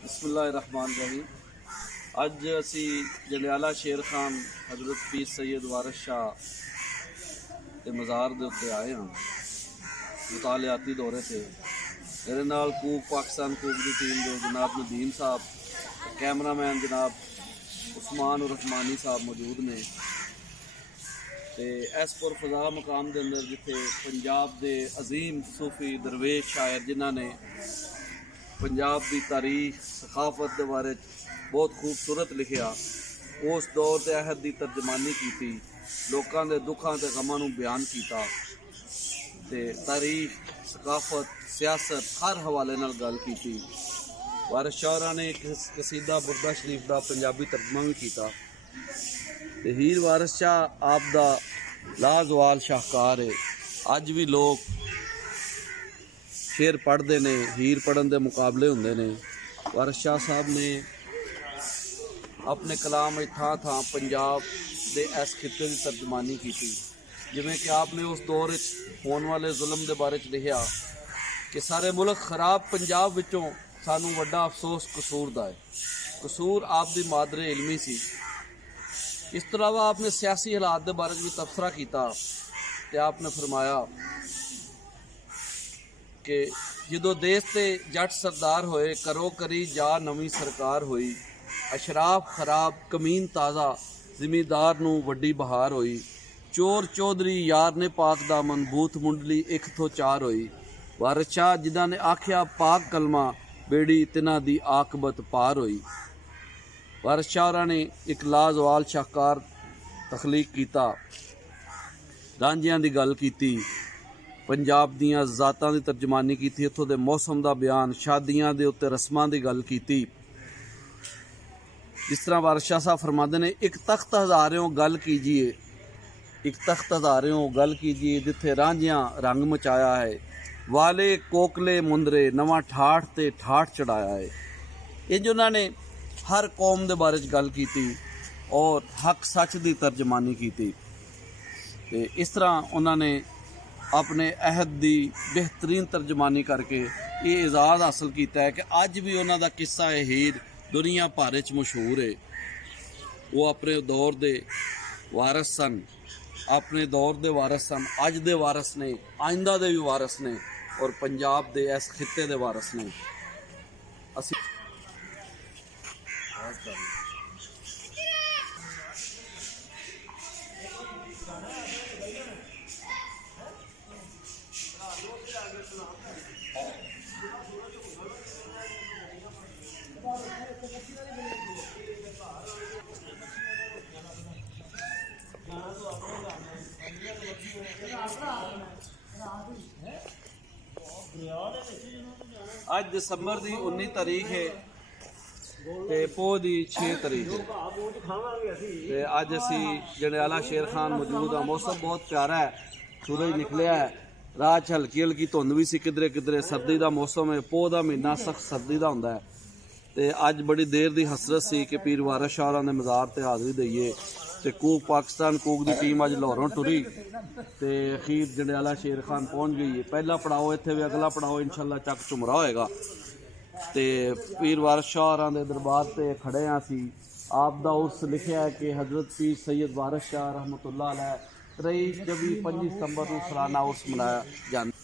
बिस्मिल्लाहिर्रहमानिर्रहीम। अज असी जंडियाला शेर खान हजरत पीर सैयद वारिस शाह के मज़ार के उत्ते आए हैं मुतालियाती दौरे से। मेरे नाल कूक पाकिस्तान कूक की टीम के जनाब नदीम साहब, कैमरामैन जनाब उस्मान उर रहमानी साहब मौजूद ने। तो इस पुरफजा मकाम के अंदर जिथे पंजाब के अजीम सूफी दरवेश शायर जिन्होंने पंजाब की तारीख सखाफत के बारे बहुत खूबसूरत लिखिया, उस दौर के अहद की तर्जमानी की, लोगों के दुखों के गमां नूं बयान किया, तारीख सकाफत सियासत हर हवाले नाल गल की। वारिस शाह ने एक कसीदा बुरदा शरीफ का पंजाबी तर्जमा भी किया। हीर वारिस शाह आप दा लाजवाल शाहकार है। अज भी लोग शेर पढ़ते ने, हीर पढ़न के मुकाबले होंदे ने। वारिस शाह साहब ने अपने कलाम थां थां पंजाब के इस खिते की तर्जमानी की, जिमें कि आपने उस दौर होने वाले जुल्म के बारे लिखा कि सारे मुल्क खराब पंजाब विचों सानू वड्डा अफसोस कसूर दा है। कसूर आपकी मादरे इलमी सी। इस तो अलावा आपने सियासी हालात के बारे भी तबसरा किया तो आपने फरमाया कि जो देश से जट सरदार होए, करो करी जा नवी सरकार होई, अशराफ खराब कमीन ताज़ा, जिमीदार नू वड्डी बहार होई, चोर चौधरी यार ने पाक दामन, बूथ मुंडली एक थो चार होई। वारिस शाह जिदा ने आख्या पाक कलमा, बेड़ी तिना दी आकबत पार होई। वारिस शाह ने एक लाजवाल शाहकार तखलीक किया, रांझियां दी गल की, पंजाब दियां ज़ातां दी तर्जमानी की, इत्थों दे मौसम का बयान, शादियां दे उत्ते रस्मां दी गल की। जिस तरह वारिस शाह साहब फरमाते ने, एक तख्त हज़ारों गल कीजिए, एक तख्त हज़ारों गल कीजिए, जिथे रांझियां रंग मचाया है, वाले कोकले मुंदरे नवा ठाठ ते ठाठ चढ़ाया है। इंज उन्होंने हर कौम के बारे गल की और हक सच की तर्जमानी की। इस तरह उन्होंने अपने अहद की बेहतरीन तर्जमानी करके ये एजाज़ हासिल किया है कि अज भी उन्हों का किस्सा है हीर दुनिया भर च मशहूर है। वो अपने दौर के वारिस सन, अपने दौर के वारिस सन, अज दे वारिस ने, आइंदा दे भी वारिस ने और पंजाब के इस खिते के वारिस ने। असी आज दिसंबर की 19 तारीख है ते पोह की 6 तारीख है। अज असी जंडियाला शेर खान मौजूद हाँ। मौसम बहुत प्यारा है, सूरज निकलिया है, राह च हल्की हल्की धुंध भी सी, किधरे किधरे सर्दी का मौसम है। पोह का महीना सख्त सर्दी का होंदा है। तो अज बड़ी देर की हसरत सी कि पीर वारिस शाह के मज़ार से हाज़री दईए। तो कूक पाकिस्तान कूक की टीम अज लाहौरों टुरी तो अखीर जंडियाला शेर खान पहुँच गई है। पहला पड़ाव इत्थे भी, अगला पड़ाव इंशाअल्लाह चक झुमरा होएगा। तो पीर वारिस शाह के दरबार से खड़े हाँ असी। आप दा उर्स लिखा है कि हजरत पीर सैयद वारिस शाह रहमतुल्लाह अलैह 23, 24, 25 सितंबर को सालाना उर्स मनाया जाता।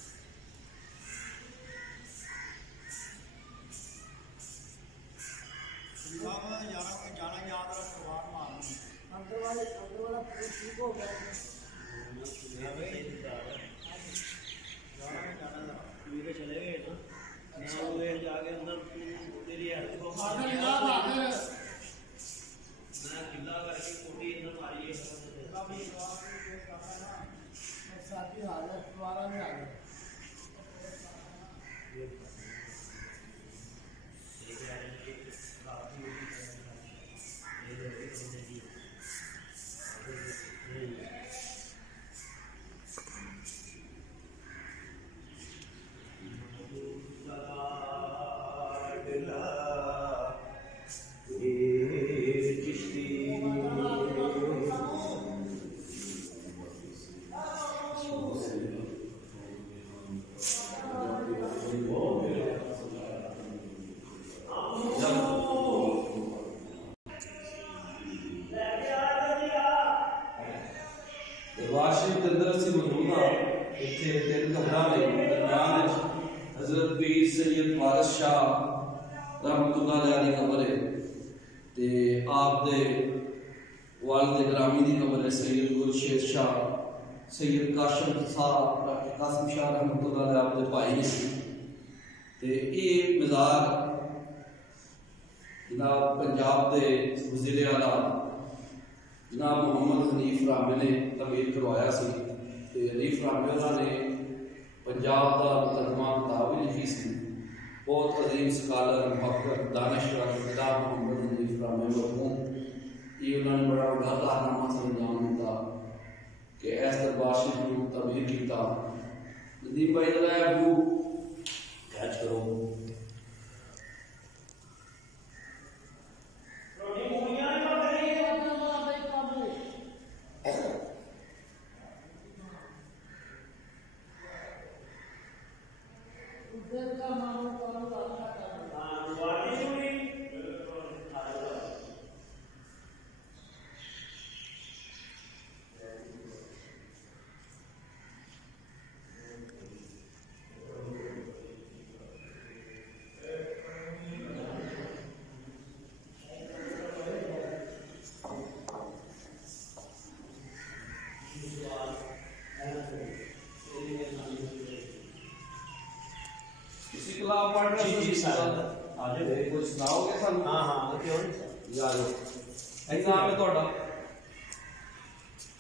वारिस शाह रहमतुल्लाह अलैह दी कबर है ते आप दे वालिद ग्रामी दी कबर है सैयद गुरशेद शाह सैयद कासिम शाह रहमतुल्लाह अलैह आप दे भाई ने ते ये मज़ार जनाब पंजाब के वज़ीर आला जनाब मोहम्मद हनीफ रामे ने तमीर करवाया सी ते हनीफ रामे उन्होंने पंजाब का मुकदमा किताब भी लिखी सी। बहुत अजीम स्कॉलर मुफक्कर दानिशवर जनाब मोहम्मद हनीफ रामे मरहूम ये उन्होंने बड़ा बड़ा कारनामा से अंजाम दिता कि इस दरबार शरीफ को तमीर किया। नदीम भाई जरा व्यू कैच करो।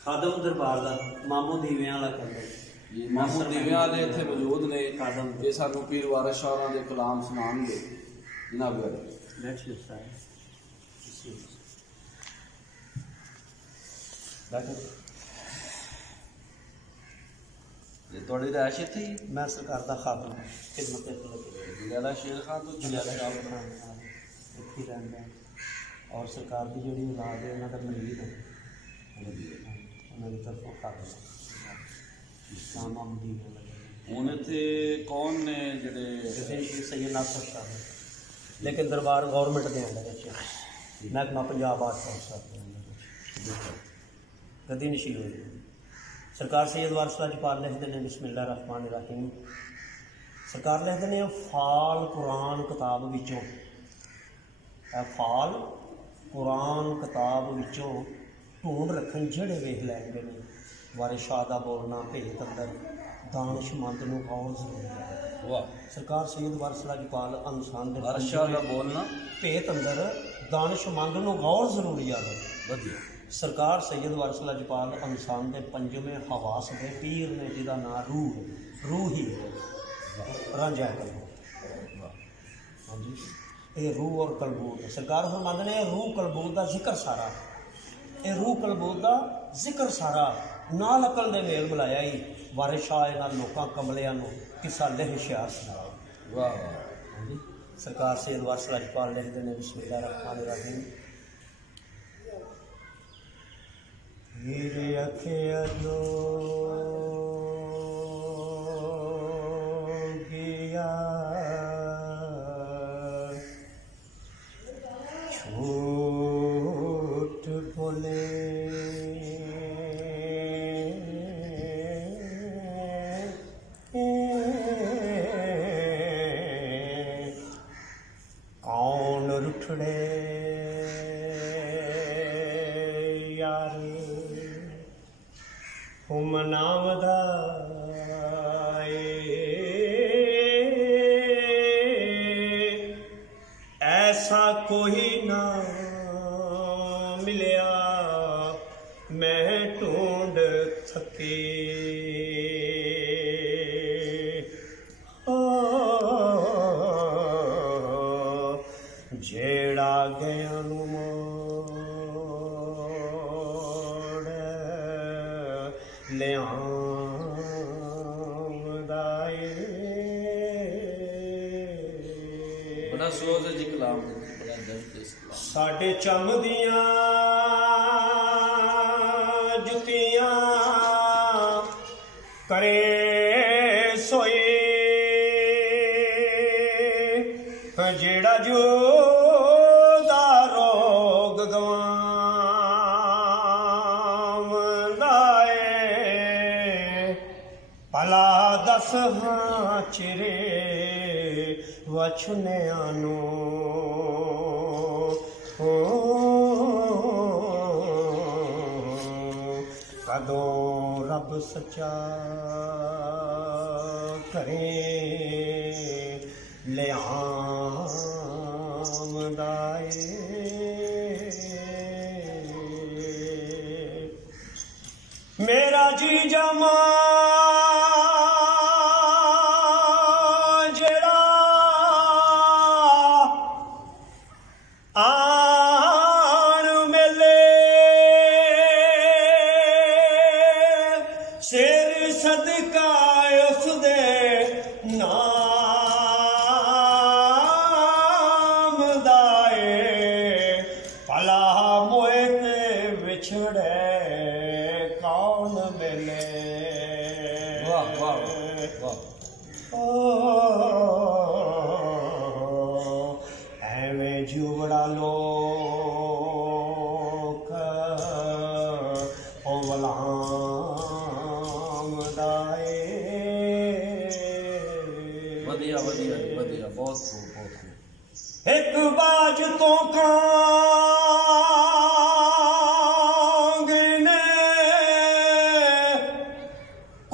खादम दरबार का मामू दीवियां वाला कहते मामू दीवियां वाले इत्थे मौजूद ने खादम ये सानू पीर वारिस शाह दे कलाम सुनाएंगे जनाब। थोड़ी रैश इत्थे मैं सरकार का खादम खिदमत जलाला शेर खान तो जलाला शाह इत्थे रहंदा और सरकार की जी औलाद है उन्होंने मरीज है उन्होंने तरफों खादम हूँ इत्थे कौन ने जेडे सैयद नासर शाह लेकिन दरबार गौरमेंट के अंदर महकमा पंजाब आर्ट काउंसिल गद्दी नशील हुई। सरकार सैयद वारिस लाजपाल लिखते हैं बिस्मिल्लाह रहमान रहीम। सरकार लिखते हैं फाल कुरान किताब विचों फाल कुरान किताब विचों ढूंढ रखन जड़े वेख लैंदे ने वारिस शाह दा बोलना भेत अंदर दानिशमंद नूं गौर जरूरी है। वाह सरकार सैयद वारिस लाजपाल इंसान दे वारिस शाह दा बोलना भेत अंदर दानिशमंद नूं गौर जरूरी है। वधिया सरकार सैयद वारिस लाजपाल इंसान के पंजवें हवास के पीर ने जिहदा नाम रूह ही रांझा कलबूत। हाँ जी ये रूह और कलबूत सरकार फरमांदे ने रूह कलबूत का जिक्र सारा ये रूह कलबूत का जिक्र सारा नाल अकल ने मेल मिलाया ही वारिस शाह इन्हां लोकां कमलियां नूं किस्सा लह शियार सुनाया। वाह सरकार सैयद वारिस लाजपाल लिखते हैं बिस्मिल्लाह रहमान रहीम। हीरे अखिया जो गया झूठ बोले कौन रुठड़े मनावदा ऐसा कोई ना मिलया मैं ढूंढ थके जेड़ा गया बड़ा सोच है जी कलाम बड़ा दर्द साढ़े चम दिया जुतियां करे सोए जेड़ा जो रोग गवांदा है भला दस हाँ चिरे वछनिਆਂ ਨੂੰ कदों रब सच्चा करे ले आमदाए मेरा जी जमा जड़ा आन मेले शेर सदका उस दे नाम दाए भला मोए ते विछड़े कौन मिले वाह वाह वाह एवें जुवड़ा लोक ओ वलाम दाए वधिया वधिया वधिया बहुत खूब बहुत खूब एक बाज तो कांग ने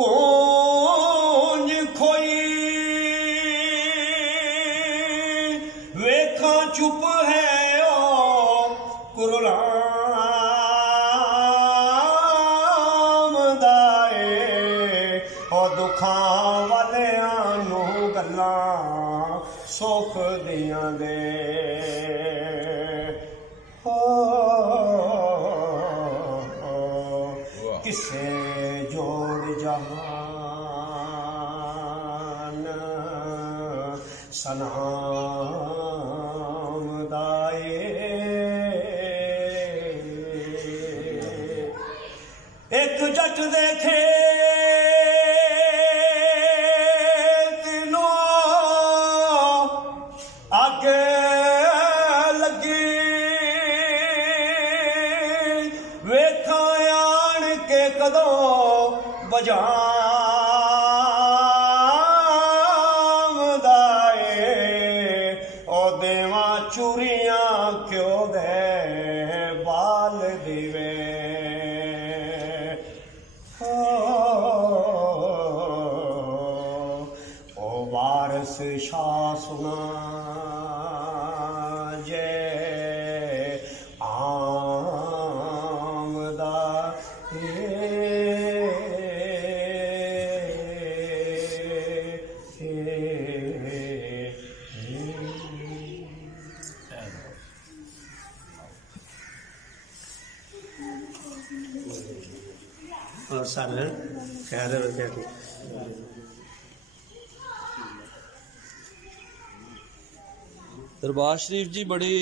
कोंज खोई वेखा चुप है ओ कुरलाम दाए ओ दुखां वालियां नूं गल्लां सुख दियां दे किसे जोड़ जहान सलाम दाए एक जट देखे आगे लगी वेखा आन के कदों बजाम दाए ओ देवा चूरियां क्यों दे बाल दिवे ओ वारस शाह सुना और सर खैर क्या दरबार शरीफ जी बड़ी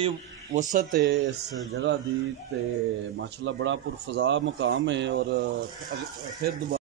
वसत है इस जगह दी ते माशाल्लाह बड़ा पुरफजा मुकाम है और फिर